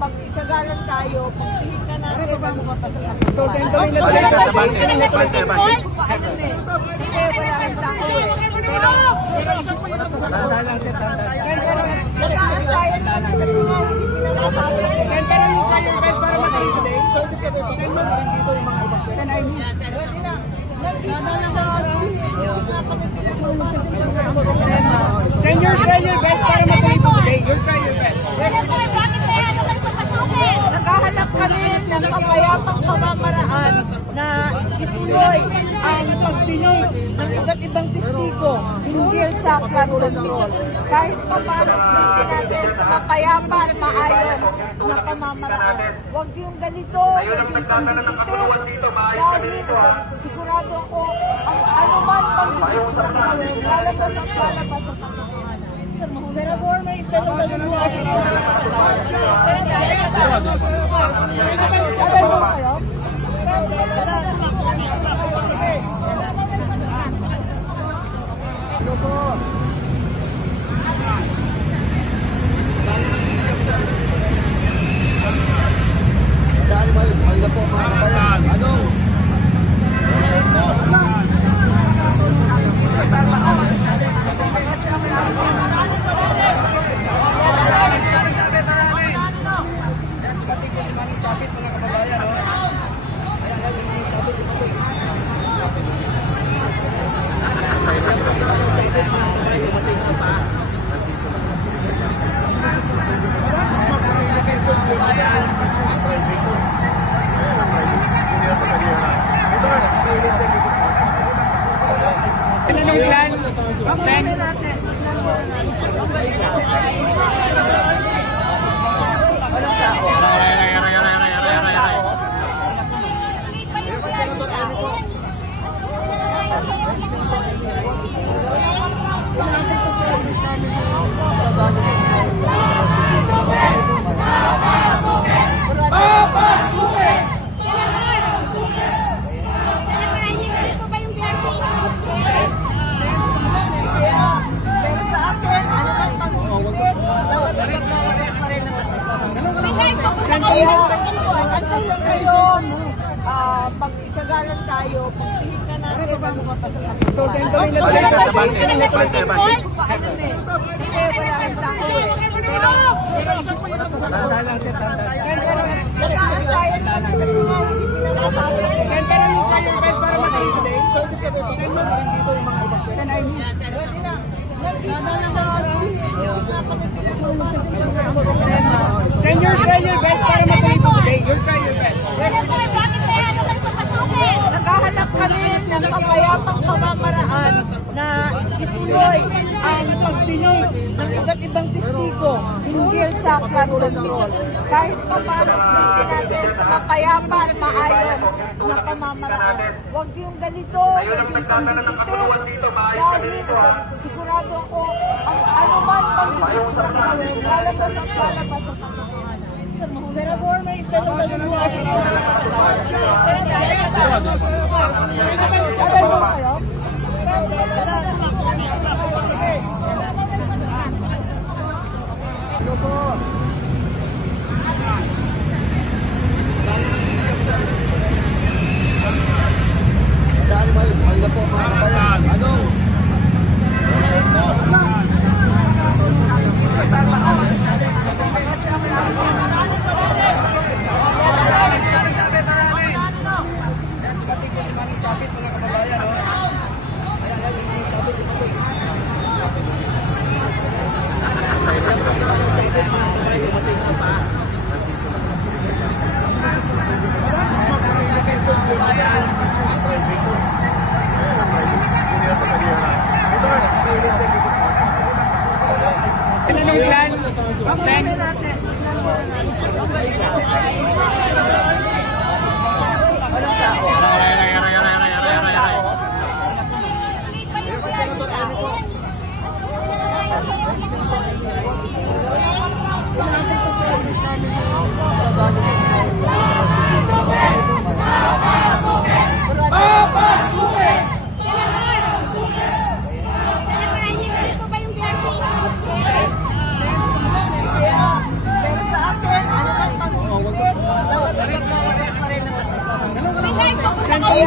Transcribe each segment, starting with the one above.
Pag-tsagalan tayo, pag-tingin ka natin. So, sentry na Hindi, wala rin tayo. Sentry yung kayo best para matayin today. So, ibig sabihin, send mo rin dito yung mga ibang send ID. Send your best para matayin today. You'll try your best. Naghahanap kami ng mapayapang pamamaraan na ituloy ang pagdinig ng iba't ibang testigo hinggil sa flood control. Kahit pa paano pinigyan natin sa mapayapa at maayos na pamamaraan. Huwag yung ganito, huwag yung sensitive, dahil sigurado ako ang anuman pang lalabas ang katotohanan. Senador, may istanong sa buhay. Pag-tsagalan tayo, pag-tingin ka natin. So, sentry na Hindi, wala rin tayo. Sentry yung kayo best para matayin today. So, ibig sabihin, send mo rin dito yung mga ibang send ID. Send your best para matayin today. You'll try your best. Naghahanap kami ng mapayapang pamamaraan na ituloy ang pagdinig ng iba't ibang testigo hinggil sa flood control. Kahit pa paano pinigyan natin sa mapayapa at maayos na pamamaraan. Huwag yung ganito, huwag yung sensitive, dahil sigurado ako ang anuman pang lalabas ang katotohanan. Senador, may istanong sa buhay.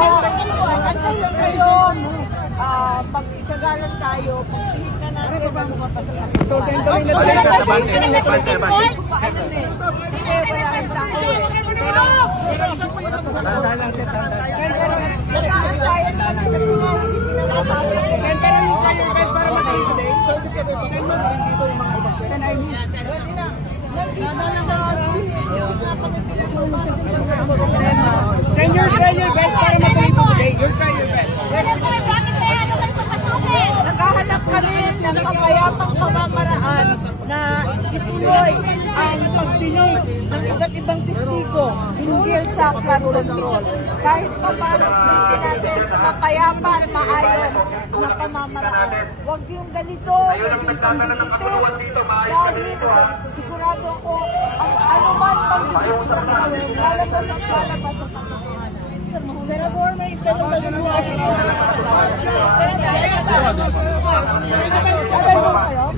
Nag-antay lang kayo. Pag-tsaga lang tayo. Pag-tingin ka natin. So, Senator, let's say, Hindi, wala rin sa akin. Nag-aantayan kami kasi nga hindi pinapapagod. Senator, yung kanyang best para makain today. So, ibig sabihin, Senator, rin dito yung mga ibang Sen. Nandito na sa akin. Senior, try your best para matuloy ito today. You'll try your best. Naghahanap kami ng mapayapang pamamaraan na ituloy ang pagdinig ng iba't ibang testigo hinggil sa flood control. Kahit pa paano pinigyan natin sa mapayapa at maayos na pamamaraan. Huwag yung ganito, huwag yung sensitive. Dahil sigurado ako, ang anuman pang lalabas at lalabas ang katotohanan. Senador, may istanong sa bukas. Sabay mo kayo?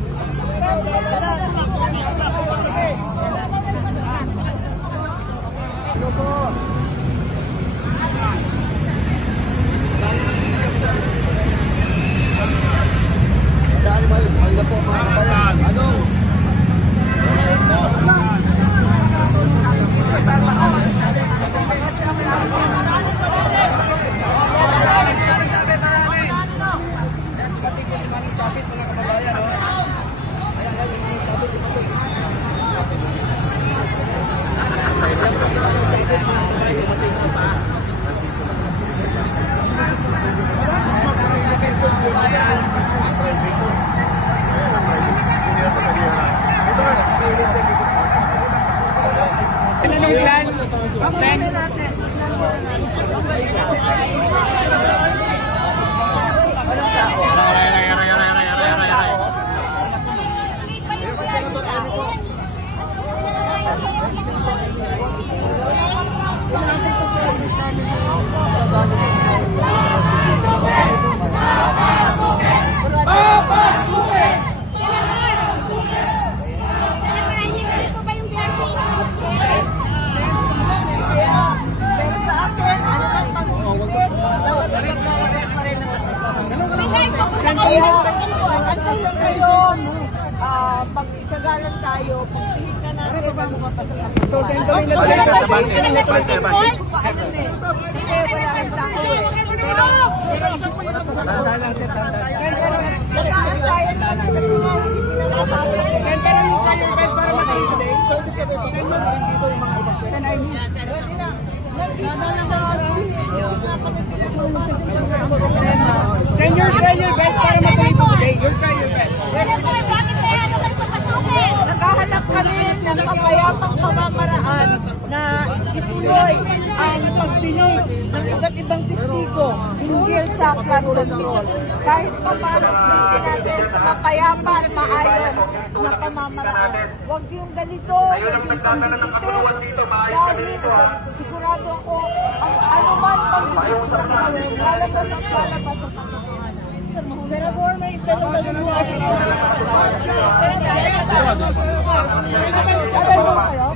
Ano yung plan? Sen? Pero sa akin, ano man pag-iinip, dapat pa rin ang kaya, nag-antay lang kayo. Pag-tsaga lang tayo. Pag-tingin ka natin. So, Senator, let's say, Hindi, wala rin sa akin. Nag-aantayan kami kasi nga hindi pinapapagod. Senator, yung kanyang best para makain today. So, ibig sabihin, Senator, rin dito yung mga ibang Sen. Nandito na sa akin. Senior, try your best para matuloy ito today. You'll try your best. Naghahanap kami ng mapayapang pamamaraan na ituloy ang pagdinig ng iba't ibang testigo hinggil sa flood control. Kahit pa paano pinigyan natin sa mapayapa at maayos na pamamaraan. Huwag yung ganito, huwag yung sensitive. Dahil sigurado ako, ang anuman pang lalabas at lalabas ang katotohanan. Senador, may istanong sa bukas. Sabay mo kayo?